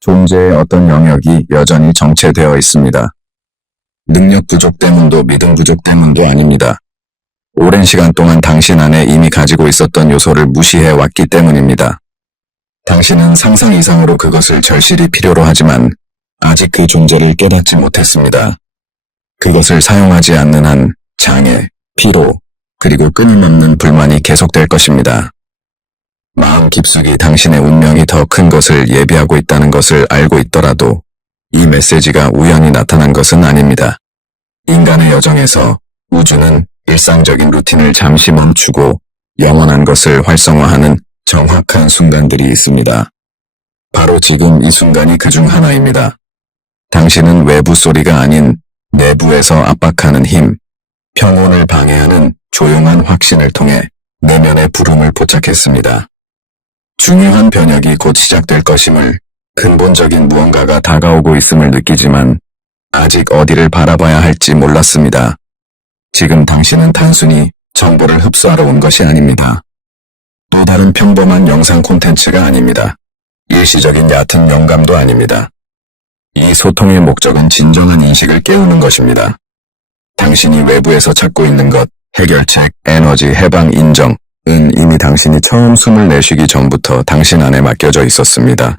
존재의 어떤 영역이 여전히 정체되어 있습니다. 능력 부족 때문도 믿음 부족 때문도 아닙니다. 오랜 시간 동안 당신 안에 이미 가지고 있었던 요소를 무시해 왔기 때문입니다. 당신은 상상 이상으로 그것을 절실히 필요로 하지만 아직 그 존재를 깨닫지 못했습니다. 그것을 사용하지 않는 한 장애, 피로, 그리고 끊임없는 불만이 계속될 것입니다. 마음 깊숙이 당신의 운명이 더 큰 것을 예비하고 있다는 것을 알고 있더라도 이 메시지가 우연히 나타난 것은 아닙니다. 인간의 여정에서 우주는 일상적인 루틴을 잠시 멈추고 영원한 것을 활성화하는 정확한 순간들이 있습니다. 바로 지금 이 순간이 그중 하나입니다. 당신은 외부 소리가 아닌 내부에서 압박하는 힘, 평온을 방해하는 조용한 확신을 통해 내면의 부름을 포착했습니다. 중요한 변혁이 곧 시작될 것임을, 근본적인 무언가가 다가오고 있음을 느끼지만 아직 어디를 바라봐야 할지 몰랐습니다. 지금 당신은 단순히 정보를 흡수하러 온 것이 아닙니다. 또 다른 평범한 영상 콘텐츠가 아닙니다. 일시적인 얕은 영감도 아닙니다. 이 소통의 목적은 진정한 인식을 깨우는 것입니다. 당신이 외부에서 찾고 있는 것, 해결책, 에너지, 해방, 인정은 이미 당신이 처음 숨을 내쉬기 전부터 당신 안에 맡겨져 있었습니다.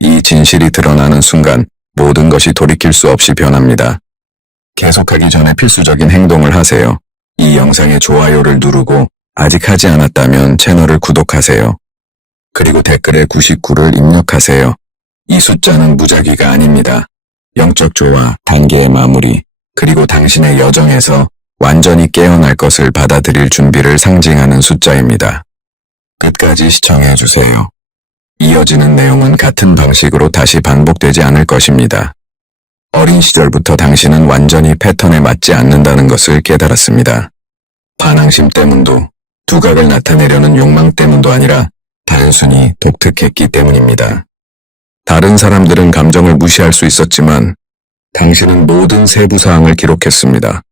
이 진실이 드러나는 순간 모든 것이 돌이킬 수 없이 변합니다. 계속하기 전에 필수적인 행동을 하세요. 이 영상에 좋아요를 누르고 아직 하지 않았다면 채널을 구독하세요. 그리고 댓글에 99를 입력하세요. 이 숫자는 무작위가 아닙니다. 영적 조화, 단계의 마무리, 그리고 당신의 여정에서 완전히 깨어날 것을 받아들일 준비를 상징하는 숫자입니다. 끝까지 시청해주세요. 이어지는 내용은 같은 방식으로 다시 반복되지 않을 것입니다. 어린 시절부터 당신은 완전히 패턴에 맞지 않는다는 것을 깨달았습니다. 반항심 때문도, 두각을 나타내려는 욕망 때문도 아니라 단순히 독특했기 때문입니다. 다른 사람들은 감정을 무시할 수 있었지만 당신은 모든 세부 사항을 기록했습니다.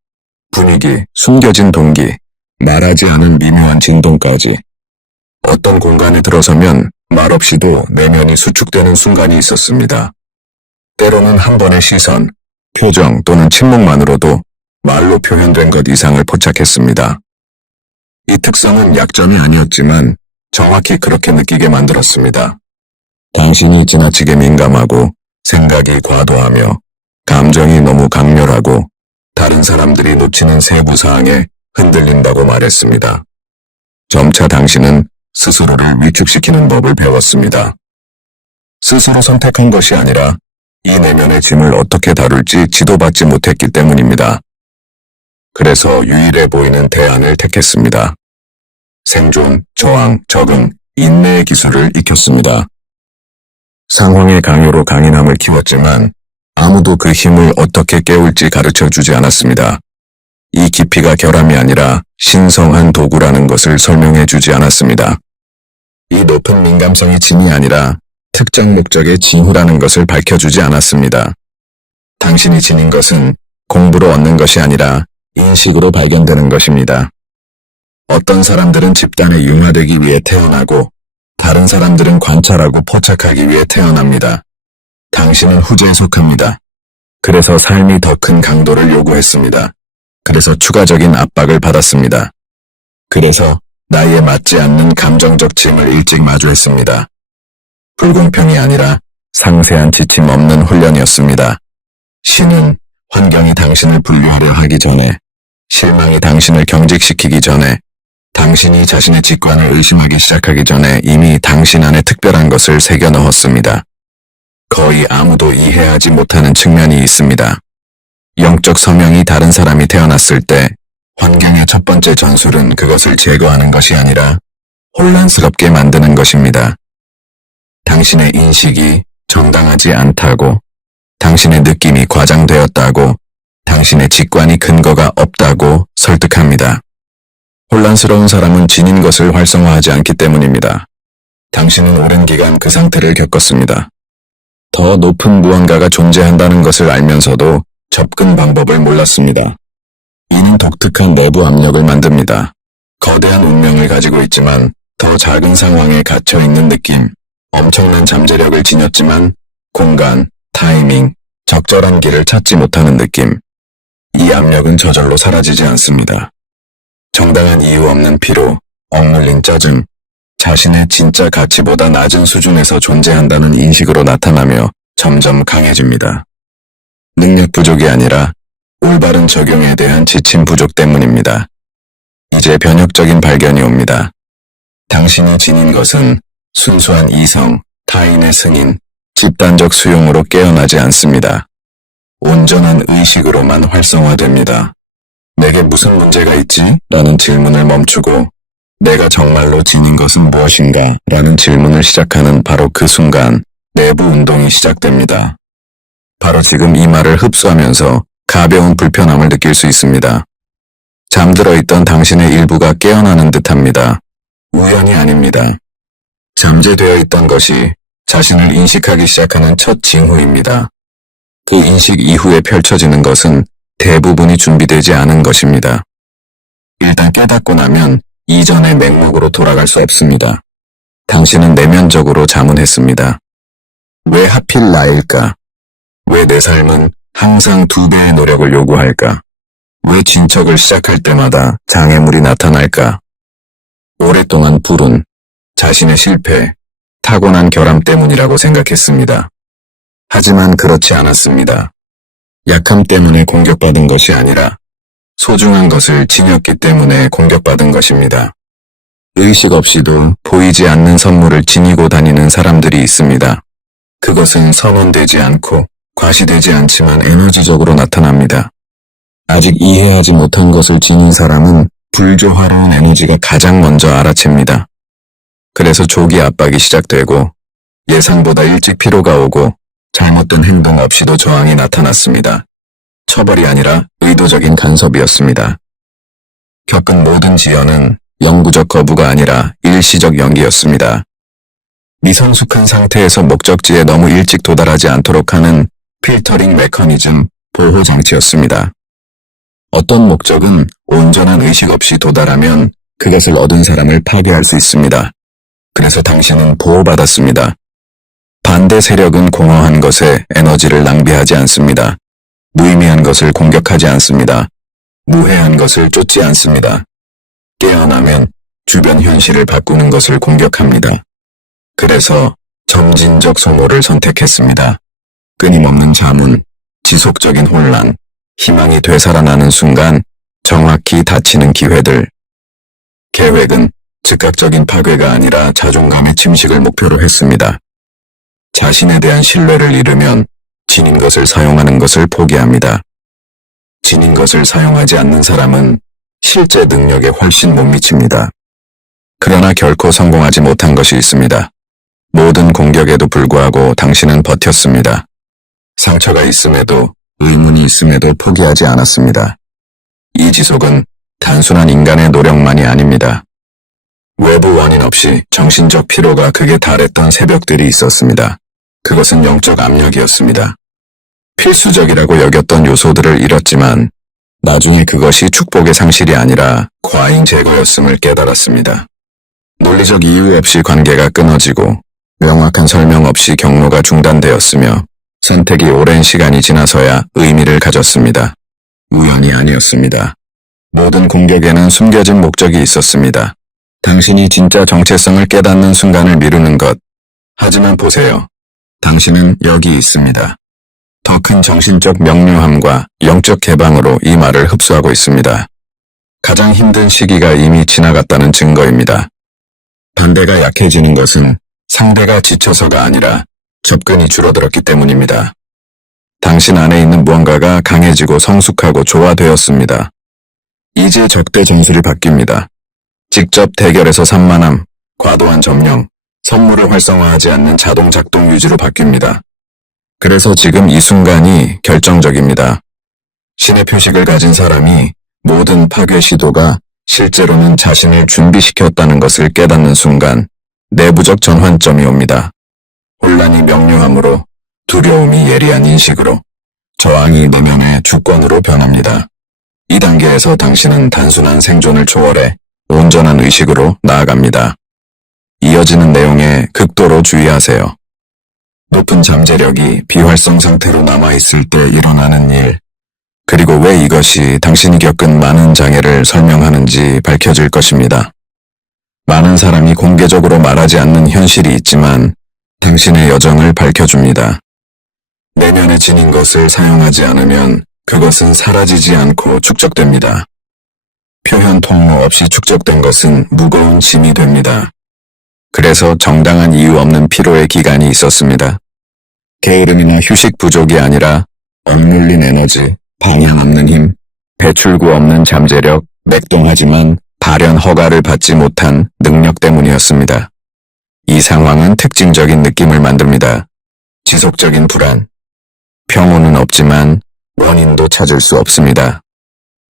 분위기, 숨겨진 동기, 말하지 않은 미묘한 진동까지. 어떤 공간에 들어서면 말없이도 내면이 수축되는 순간이 있었습니다. 때로는 한 번의 시선, 표정 또는 침묵만으로도 말로 표현된 것 이상을 포착했습니다. 이 특성은 약점이 아니었지만 정확히 그렇게 느끼게 만들었습니다. 당신이 지나치게 민감하고 생각이 과도하며 감정이 너무 강렬하고 다른 사람들이 놓치는 세부 사항에 흔들린다고 말했습니다. 점차 당신은 스스로를 위축시키는 법을 배웠습니다. 스스로 선택한 것이 아니라 이 내면의 짐을 어떻게 다룰지 지도받지 못했기 때문입니다. 그래서 유일해 보이는 대안을 택했습니다. 생존, 저항, 적응, 인내의 기술을 익혔습니다. 상황의 강요로 강인함을 키웠지만 아무도 그 힘을 어떻게 깨울지 가르쳐주지 않았습니다. 이 깊이가 결함이 아니라 신성한 도구라는 것을 설명해주지 않았습니다. 이 높은 민감성이 짐이 아니라 특정 목적의 징후라는 것을 밝혀주지 않았습니다. 당신이 지닌 것은 공부로 얻는 것이 아니라 인식으로 발견되는 것입니다. 어떤 사람들은 집단에 융화되기 위해 태어나고 다른 사람들은 관찰하고 포착하기 위해 태어납니다. 당신은 후자에 속합니다. 그래서 삶이 더 큰 강도를 요구했습니다. 그래서 추가적인 압박을 받았습니다. 그래서 나이에 맞지 않는 감정적 짐을 일찍 마주했습니다. 불공평이 아니라 상세한 지침 없는 훈련이었습니다. 신은 환경이 당신을 분류하려 하기 전에, 실망이 당신을 경직시키기 전에, 당신이 자신의 직관을 의심하기 시작하기 전에 이미 당신 안에 특별한 것을 새겨 넣었습니다. 거의 아무도 이해하지 못하는 측면이 있습니다. 영적 서명이 다른 사람이 태어났을 때 환경의 첫 번째 전술은 그것을 제거하는 것이 아니라 혼란스럽게 만드는 것입니다. 당신의 인식이 정당하지 않다고, 당신의 느낌이 과장되었다고, 당신의 직관이 근거가 없다고 설득합니다. 혼란스러운 사람은 지닌 것을 활성화하지 않기 때문입니다. 당신은 오랜 기간 그 상태를 겪었습니다. 더 높은 무언가가 존재한다는 것을 알면서도 접근 방법을 몰랐습니다. 이는 독특한 내부 압력을 만듭니다. 거대한 운명을 가지고 있지만 더 작은 상황에 갇혀있는 느낌, 엄청난 잠재력을 지녔지만 공간, 타이밍, 적절한 길을 찾지 못하는 느낌. 이 압력은 저절로 사라지지 않습니다. 정당한 이유 없는 피로, 억눌린 짜증, 자신의 진짜 가치보다 낮은 수준에서 존재한다는 인식으로 나타나며 점점 강해집니다. 능력 부족이 아니라 올바른 적용에 대한 지침 부족 때문입니다. 이제 변혁적인 발견이 옵니다. 당신이 지닌 것은 순수한 이성, 타인의 승인, 집단적 수용으로 깨어나지 않습니다. 온전한 의식으로만 활성화됩니다. 내게 무슨 문제가 있지? 라는 질문을 멈추고 내가 정말로 지닌 것은 무엇인가? 라는 질문을 시작하는 바로 그 순간 내부 운동이 시작됩니다. 바로 지금 이 말을 흡수하면서 가벼운 불편함을 느낄 수 있습니다. 잠들어 있던 당신의 일부가 깨어나는 듯합니다. 우연이 아닙니다. 잠재되어 있던 것이 자신을 인식하기 시작하는 첫 징후입니다. 그 인식 이후에 펼쳐지는 것은 대부분이 준비되지 않은 것입니다. 일단 깨닫고 나면 이전의 맹목으로 돌아갈 수 없습니다. 당신은 내면적으로 자문했습니다. 왜 하필 나일까? 왜 내 삶은 항상 2배의 노력을 요구할까? 왜 진척을 시작할 때마다 장애물이 나타날까? 오랫동안 불운 자신의 실패, 타고난 결함 때문이라고 생각했습니다. 하지만 그렇지 않았습니다. 약함 때문에 공격받은 것이 아니라 소중한 것을 지녔기 때문에 공격받은 것입니다. 의식 없이도 보이지 않는 선물을 지니고 다니는 사람들이 있습니다. 그것은 선언되지 않고 과시되지 않지만 에너지적으로 나타납니다. 아직 이해하지 못한 것을 지닌 사람은 불조화로운 에너지가 가장 먼저 알아챕니다. 그래서 조기 압박이 시작되고 예상보다 일찍 피로가 오고 잘못된 행동 없이도 저항이 나타났습니다. 처벌이 아니라 의도적인 간섭이었습니다. 겪은 모든 지연은 영구적 거부가 아니라 일시적 연기였습니다. 미성숙한 상태에서 목적지에 너무 일찍 도달하지 않도록 하는 필터링 메커니즘, 보호 장치였습니다. 어떤 목적은 온전한 의식 없이 도달하면 그것을 얻은 사람을 파괴할 수 있습니다. 그래서 당신은 보호받았습니다. 반대 세력은 공허한 것에 에너지를 낭비하지 않습니다. 무의미한 것을 공격하지 않습니다. 무해한 것을 쫓지 않습니다. 깨어나면 주변 현실을 바꾸는 것을 공격합니다. 그래서 점진적 소모를 선택했습니다. 끊임없는 자문, 지속적인 혼란, 희망이 되살아나는 순간 정확히 닫히는 기회들. 계획은 즉각적인 파괴가 아니라 자존감의 침식을 목표로 했습니다. 자신에 대한 신뢰를 잃으면 지닌 것을 사용하는 것을 포기합니다. 지닌 것을 사용하지 않는 사람은 실제 능력에 훨씬 못 미칩니다. 그러나 결코 성공하지 못한 것이 있습니다. 모든 공격에도 불구하고 당신은 버텼습니다. 상처가 있음에도 의문이 있음에도 포기하지 않았습니다. 이 지속은 단순한 인간의 노력만이 아닙니다. 외부 원인 없이 정신적 피로가 극에 달했던 새벽들이 있었습니다. 그것은 영적 압력이었습니다. 필수적이라고 여겼던 요소들을 잃었지만 나중에 그것이 축복의 상실이 아니라 과잉 제거였음을 깨달았습니다. 논리적 이유 없이 관계가 끊어지고 명확한 설명 없이 경로가 중단되었으며 선택이 오랜 시간이 지나서야 의미를 가졌습니다. 우연이 아니었습니다. 모든 공격에는 숨겨진 목적이 있었습니다. 당신이 진짜 정체성을 깨닫는 순간을 미루는 것. 하지만 보세요. 당신은 여기 있습니다. 더 큰 정신적 명료함과 영적 개방으로 이 말을 흡수하고 있습니다. 가장 힘든 시기가 이미 지나갔다는 증거입니다. 반대가 약해지는 것은 상대가 지쳐서가 아니라 접근이 줄어들었기 때문입니다. 당신 안에 있는 무언가가 강해지고 성숙하고 조화되었습니다. 이제 적대 전술이 바뀝니다. 직접 대결에서 산만함, 과도한 점령, 선물을 활성화하지 않는 자동 작동 유지로 바뀝니다. 그래서 지금 이 순간이 결정적입니다. 신의 표식을 가진 사람이 모든 파괴 시도가 실제로는 자신을 준비시켰다는 것을 깨닫는 순간 내부적 전환점이 옵니다. 혼란이 명료함으로, 두려움이 예리한 인식으로, 저항이 내면의 주권으로 변합니다. 이 단계에서 당신은 단순한 생존을 초월해 온전한 의식으로 나아갑니다. 이어지는 내용에 극도로 주의하세요. 높은 잠재력이 비활성 상태로 남아있을 때 일어나는 일, 그리고 왜 이것이 당신이 겪은 많은 장애를 설명하는지 밝혀질 것입니다. 많은 사람이 공개적으로 말하지 않는 현실이 있지만 당신의 여정을 밝혀줍니다. 내면에 지닌 것을 사용하지 않으면 그것은 사라지지 않고 축적됩니다. 표현 통로 없이 축적된 것은 무거운 짐이 됩니다. 그래서 정당한 이유 없는 피로의 기간이 있었습니다. 게으름이나 휴식 부족이 아니라 억눌린 에너지, 방향 없는 힘, 배출구 없는 잠재력, 맥동하지만 발현 허가를 받지 못한 능력 때문이었습니다. 이 상황은 특징적인 느낌을 만듭니다. 지속적인 불안. 평온은 없지만 원인도 찾을 수 없습니다.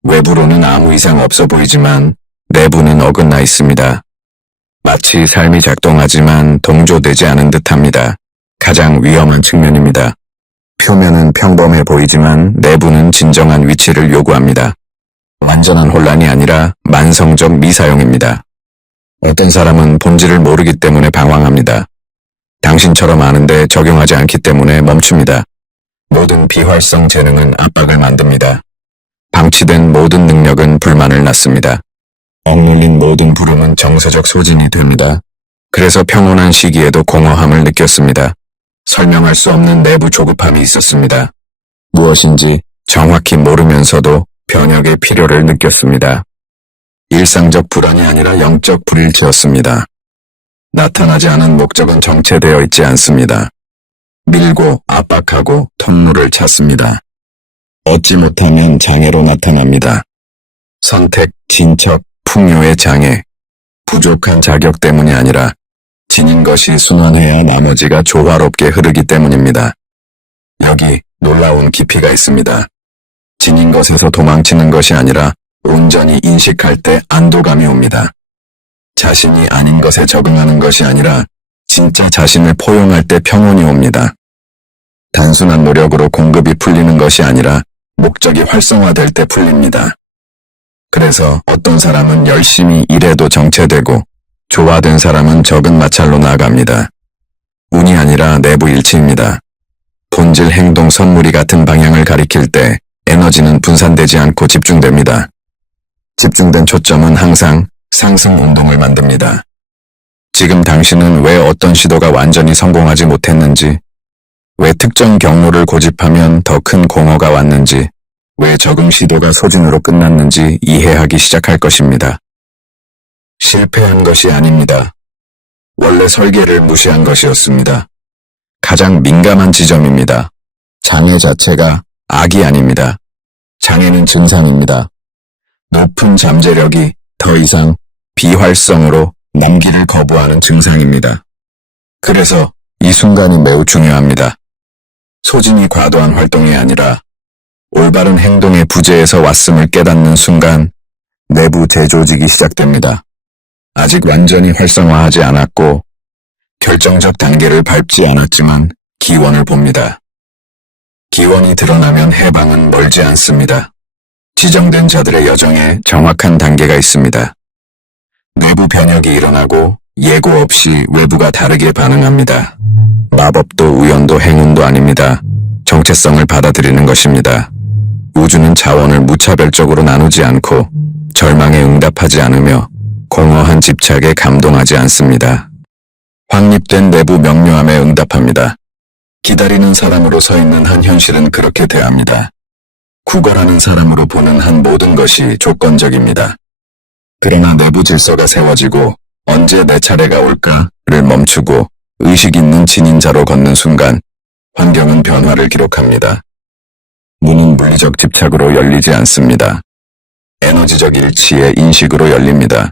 외부로는 아무 이상 없어 보이지만 내부는 어긋나 있습니다. 마치 삶이 작동하지만 동조되지 않은 듯합니다. 가장 위험한 측면입니다. 표면은 평범해 보이지만 내부는 진정한 위치를 요구합니다. 완전한 혼란이 아니라 만성적 미사용입니다. 어떤 사람은 본질을 모르기 때문에 방황합니다. 당신처럼 아는데 적용하지 않기 때문에 멈춥니다. 모든 비활성 재능은 압박을 만듭니다. 방치된 모든 능력은 불만을 낳습니다. 억눌린 모든 부름은 정서적 소진이 됩니다. 그래서 평온한 시기에도 공허함을 느꼈습니다. 설명할 수 없는 내부 조급함이 있었습니다. 무엇인지 정확히 모르면서도 변혁의 필요를 느꼈습니다. 일상적 불안이 아니라 영적 불일치였습니다. 나타나지 않은 목적은 정체되어 있지 않습니다. 밀고 압박하고 통로를 찾습니다. 얻지 못하면 장애로 나타납니다. 선택, 진척, 풍요의 장애, 부족한 자격 때문이 아니라 지닌 것이 순환해야 나머지가 조화롭게 흐르기 때문입니다. 여기 놀라운 깊이가 있습니다. 지닌 것에서 도망치는 것이 아니라 온전히 인식할 때 안도감이 옵니다. 자신이 아닌 것에 적응하는 것이 아니라 진짜 자신을 포용할 때 평온이 옵니다. 단순한 노력으로 공급이 풀리는 것이 아니라 목적이 활성화될 때 풀립니다. 그래서 어떤 사람은 열심히 일해도 정체되고 조화된 사람은 적은 마찰로 나아갑니다. 운이 아니라 내부 일치입니다. 본질 행동 선물이 같은 방향을 가리킬 때 에너지는 분산되지 않고 집중됩니다. 집중된 초점은 항상 상승 운동을 만듭니다. 지금 당신은 왜 어떤 시도가 완전히 성공하지 못했는지, 왜 특정 경로를 고집하면 더 큰 공허가 왔는지, 왜 적응 시도가 소진으로 끝났는지 이해하기 시작할 것입니다. 실패한 것이 아닙니다. 원래 설계를 무시한 것이었습니다. 가장 민감한 지점입니다. 장애 자체가 악이 아닙니다. 장애는 증상입니다. 높은 잠재력이 더 이상 비활성으로 남기를 거부하는 증상입니다. 그래서 이 순간이 매우 중요합니다. 소진이 과도한 활동이 아니라 올바른 행동의 부재에서 왔음을 깨닫는 순간 내부 재조직이 시작됩니다. 아직 완전히 활성화하지 않았고 결정적 단계를 밟지 않았지만 기원을 봅니다. 기원이 드러나면 해방은 멀지 않습니다. 지정된 자들의 여정에 정확한 단계가 있습니다. 내부 변혁이 일어나고 예고 없이 외부가 다르게 반응합니다. 마법도 우연도 행운도 아닙니다. 정체성을 받아들이는 것입니다. 우주는 자원을 무차별적으로 나누지 않고 절망에 응답하지 않으며 공허한 집착에 감동하지 않습니다. 확립된 내부 명료함에 응답합니다. 기다리는 사람으로 서 있는 한 현실은 그렇게 대합니다. 구걸하는 사람으로 보는 한 모든 것이 조건적입니다. 그러나 내부 질서가 세워지고 언제 내 차례가 올까를 멈추고 의식 있는 진인자로 걷는 순간 환경은 변화를 기록합니다. 문은 물리적 집착으로 열리지 않습니다. 에너지적 일치의 인식으로 열립니다.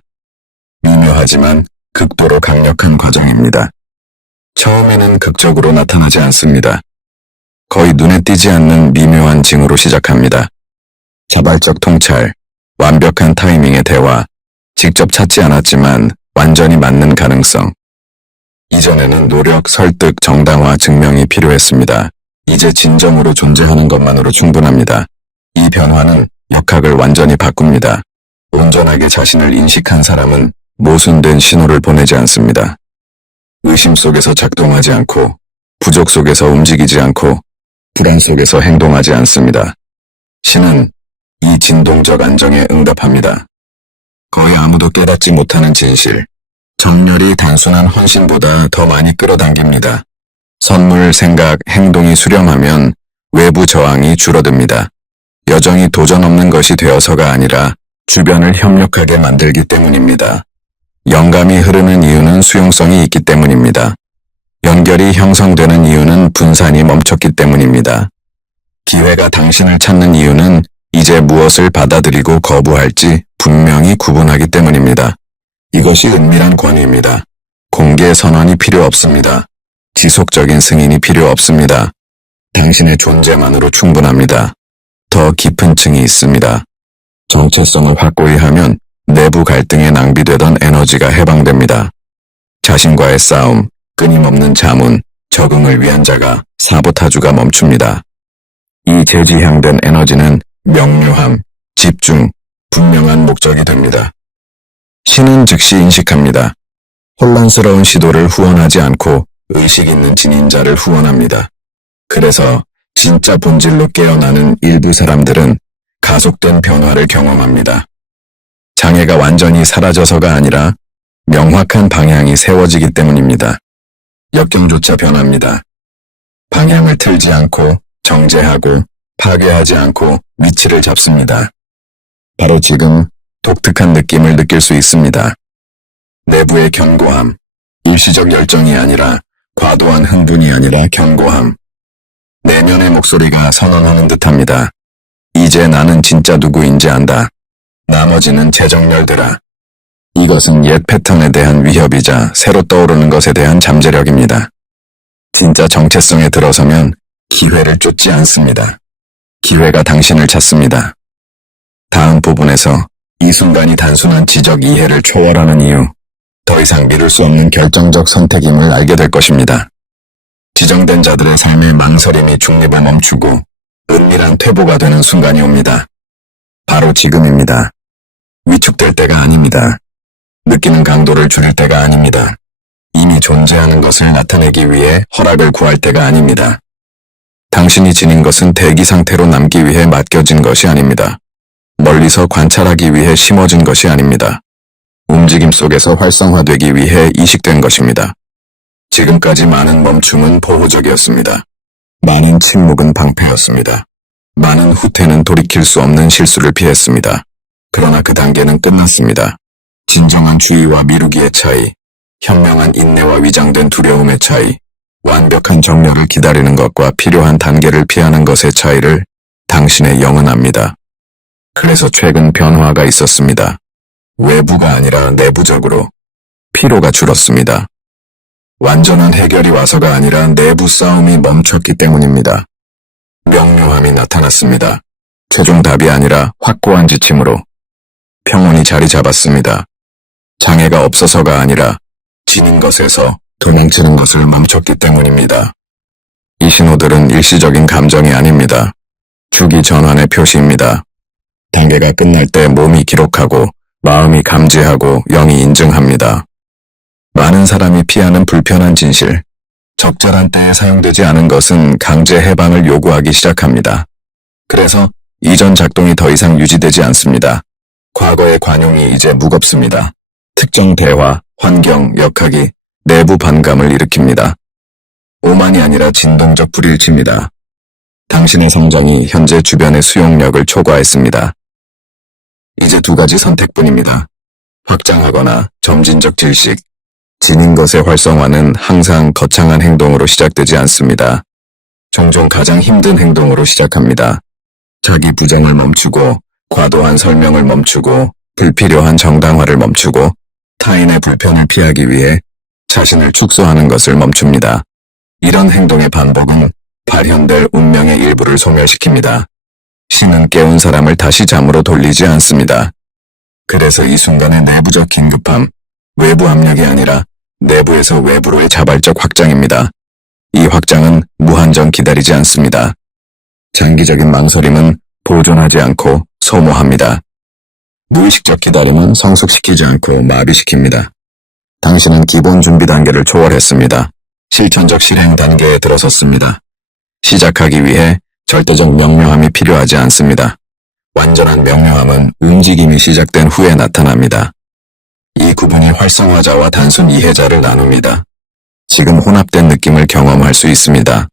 미묘하지만 극도로 강력한 과정입니다. 처음에는 극적으로 나타나지 않습니다. 거의 눈에 띄지 않는 미묘한 징후로 시작합니다. 자발적 통찰, 완벽한 타이밍의 대화, 직접 찾지 않았지만 완전히 맞는 가능성. 이전에는 노력, 설득, 정당화, 증명이 필요했습니다. 이제 진정으로 존재하는 것만으로 충분합니다. 이 변화는 역학을 완전히 바꿉니다. 온전하게 자신을 인식한 사람은 모순된 신호를 보내지 않습니다. 의심 속에서 작동하지 않고 부족 속에서 움직이지 않고 불안 속에서 행동하지 않습니다. 신은 이 진동적 안정에 응답합니다. 거의 아무도 깨닫지 못하는 진실, 정렬이 단순한 헌신보다 더 많이 끌어당깁니다. 선물, 생각, 행동이 수렴하면 외부 저항이 줄어듭니다. 여정이 도전 없는 것이 되어서가 아니라 주변을 협력하게 만들기 때문입니다. 영감이 흐르는 이유는 수용성이 있기 때문입니다. 연결이 형성되는 이유는 분산이 멈췄기 때문입니다. 기회가 당신을 찾는 이유는 이제 무엇을 받아들이고 거부할지 분명히 구분하기 때문입니다. 이것이 은밀한 권위입니다. 공개 선언이 필요 없습니다. 지속적인 승인이 필요 없습니다. 당신의 존재만으로 충분합니다. 더 깊은 층이 있습니다. 정체성을 확고히 하면 내부 갈등에 낭비되던 에너지가 해방됩니다. 자신과의 싸움, 끊임없는 자문, 적응을 위한 자가 사보타주가 멈춥니다. 이 재지향된 에너지는 명료함, 집중, 분명한 목적이 됩니다. 신은 즉시 인식합니다. 혼란스러운 시도를 후원하지 않고 의식 있는 진인자를 후원합니다. 그래서 진짜 본질로 깨어나는 일부 사람들은 가속된 변화를 경험합니다. 장애가 완전히 사라져서가 아니라 명확한 방향이 세워지기 때문입니다. 역경조차 변합니다. 방향을 틀지 않고 정제하고 파괴하지 않고 위치를 잡습니다. 바로 지금 독특한 느낌을 느낄 수 있습니다. 내부의 견고함, 일시적 열정이 아니라 과도한 흥분이 아니라 견고함. 내면의 목소리가 선언하는 듯합니다. 이제 나는 진짜 누구인지 안다. 나머지는 재정렬되라. 이것은 옛 패턴에 대한 위협이자 새로 떠오르는 것에 대한 잠재력입니다. 진짜 정체성에 들어서면 기회를 쫓지 않습니다. 기회가 당신을 찾습니다. 다음 부분에서 이 순간이 단순한 지적 이해를 초월하는 이유, 더 이상 미룰 수 없는 결정적 선택임을 알게 될 것입니다. 지정된 자들의 삶의 망설임이 중립을 멈추고 은밀한 퇴보가 되는 순간이 옵니다. 바로 지금입니다. 위축될 때가 아닙니다. 느끼는 강도를 줄일 때가 아닙니다. 이미 존재하는 것을 나타내기 위해 허락을 구할 때가 아닙니다. 당신이 지닌 것은 대기 상태로 남기 위해 맡겨진 것이 아닙니다. 멀리서 관찰하기 위해 심어진 것이 아닙니다. 움직임 속에서 활성화되기 위해 이식된 것입니다. 지금까지 많은 멈춤은 보호적이었습니다. 많은 침묵은 방패였습니다. 많은 후퇴는 돌이킬 수 없는 실수를 피했습니다. 그러나 그 단계는 끝났습니다. 진정한 주의와 미루기의 차이, 현명한 인내와 위장된 두려움의 차이, 완벽한 정렬을 기다리는 것과 필요한 단계를 피하는 것의 차이를 당신의 영은 압니다. 그래서 최근 변화가 있었습니다. 외부가 아니라 내부적으로 피로가 줄었습니다. 완전한 해결이 와서가 아니라 내부 싸움이 멈췄기 때문입니다. 명료함이 나타났습니다. 최종 답이 아니라 확고한 지침으로 평온이 자리 잡았습니다. 장애가 없어서가 아니라 지닌 것에서 도망치는 것을 멈췄기 때문입니다. 이 신호들은 일시적인 감정이 아닙니다. 주기 전환의 표시입니다. 단계가 끝날 때 몸이 기록하고 마음이 감지하고 영이 인증합니다. 많은 사람이 피하는 불편한 진실, 적절한 때에 사용되지 않은 것은 강제 해방을 요구하기 시작합니다. 그래서 이전 작동이 더 이상 유지되지 않습니다. 과거의 관용이 이제 무겁습니다. 특정 대화, 환경, 역학이 내부 반감을 일으킵니다. 오만이 아니라 진동적 불일치입니다. 당신의 성장이 현재 주변의 수용력을 초과했습니다. 이제 두 가지 선택뿐입니다. 확장하거나 점진적 질식. 지닌 것의 활성화는 항상 거창한 행동으로 시작되지 않습니다. 종종 가장 힘든 행동으로 시작합니다. 자기 부정을 멈추고, 과도한 설명을 멈추고, 불필요한 정당화를 멈추고, 타인의 불편을 피하기 위해 자신을 축소하는 것을 멈춥니다. 이런 행동의 반복은 발현될 운명의 일부를 소멸시킵니다. 신은 깨운 사람을 다시 잠으로 돌리지 않습니다. 그래서 이 순간의 내부적 긴급함, 외부 압력이 아니라 내부에서 외부로의 자발적 확장입니다. 이 확장은 무한정 기다리지 않습니다. 장기적인 망설임은 보존하지 않고 소모합니다. 무의식적 기다림은 성숙시키지 않고 마비시킵니다. 당신은 기본 준비 단계를 초월했습니다. 실천적 실행 단계에 들어섰습니다. 시작하기 위해 절대적 명료함이 필요하지 않습니다. 완전한 명료함은 움직임이 시작된 후에 나타납니다. 이 구분이 활성화자와 단순 이해자를 나눕니다. 지금 혼합된 느낌을 경험할 수 있습니다.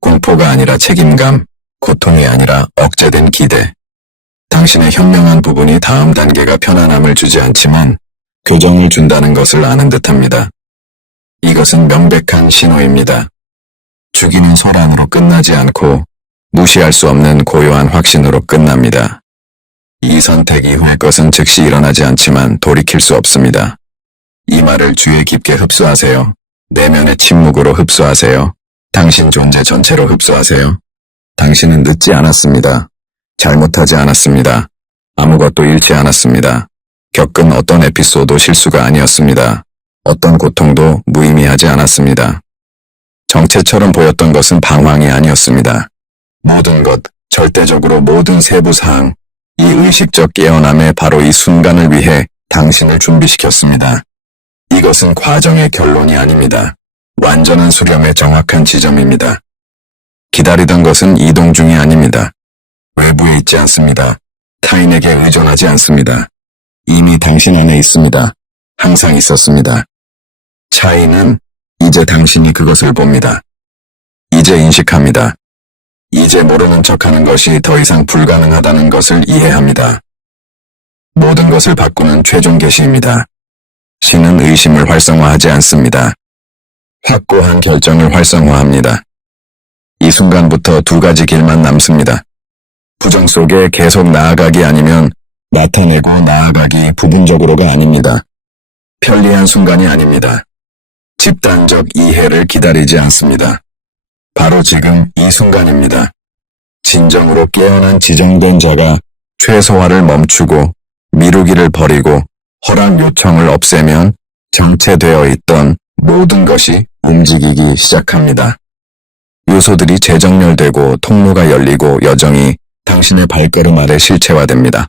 공포가 아니라 책임감, 고통이 아니라 억제된 기대. 당신의 현명한 부분이 다음 단계가 편안함을 주지 않지만 교정을 준다는 것을 아는 듯합니다. 이것은 명백한 신호입니다. 죽이는 소란으로 끝나지 않고 무시할 수 없는 고요한 확신으로 끝납니다. 이 선택 이후의 것은 즉시 일어나지 않지만 돌이킬 수 없습니다. 이 말을 주의 깊게 흡수하세요. 내면의 침묵으로 흡수하세요. 당신 존재 전체로 흡수하세요. 당신은 늦지 않았습니다. 잘못하지 않았습니다. 아무것도 잃지 않았습니다. 겪은 어떤 에피소드 실수가 아니었습니다. 어떤 고통도 무의미하지 않았습니다. 정체처럼 보였던 것은 방황이 아니었습니다. 모든 것, 절대적으로 모든 세부 사항, 이 의식적 깨어남에 바로 이 순간을 위해 당신을 준비시켰습니다. 이것은 과정의 결론이 아닙니다. 완전한 수렴의 정확한 지점입니다. 기다리던 것은 이동 중이 아닙니다. 외부에 있지 않습니다. 타인에게 의존하지 않습니다. 이미 당신 안에 있습니다. 항상 있었습니다. 차이는 이제 당신이 그것을 봅니다. 이제 인식합니다. 이제 모르는 척하는 것이 더 이상 불가능하다는 것을 이해합니다. 모든 것을 바꾸는 최종 계시입니다. 신은 의심을 활성화하지 않습니다. 확고한 결정을 활성화합니다. 이 순간부터 두 가지 길만 남습니다. 부정 속에 계속 나아가기 아니면 나타내고 나아가기 부분적으로가 아닙니다. 편리한 순간이 아닙니다. 집단적 이해를 기다리지 않습니다. 바로 지금 이 순간입니다. 진정으로 깨어난 지정된 자가 최소화를 멈추고 미루기를 버리고 허락 요청을 없애면 정체되어 있던 모든 것이 움직이기 시작합니다. 요소들이 재정렬되고 통로가 열리고 여정이 당신의 발걸음 아래 실체화됩니다.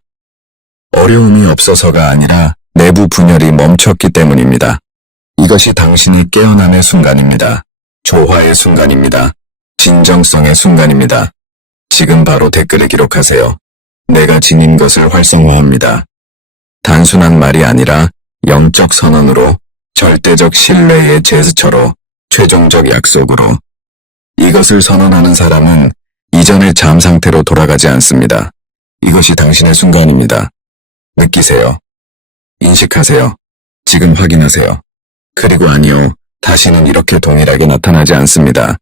어려움이 없어서가 아니라 내부 분열이 멈췄기 때문입니다. 이것이 당신이 깨어남의 순간입니다. 조화의 순간입니다. 진정성의 순간입니다. 지금 바로 댓글에 기록하세요. 내가 지닌 것을 활성화합니다. 단순한 말이 아니라 영적 선언으로, 절대적 신뢰의 제스처로, 최종적 약속으로. 이것을 선언하는 사람은 이전의 잠 상태로 돌아가지 않습니다. 이것이 당신의 순간입니다. 느끼세요. 인식하세요. 지금 확인하세요. 그리고 아니요, 다시는 이렇게 동일하게 나타나지 않습니다.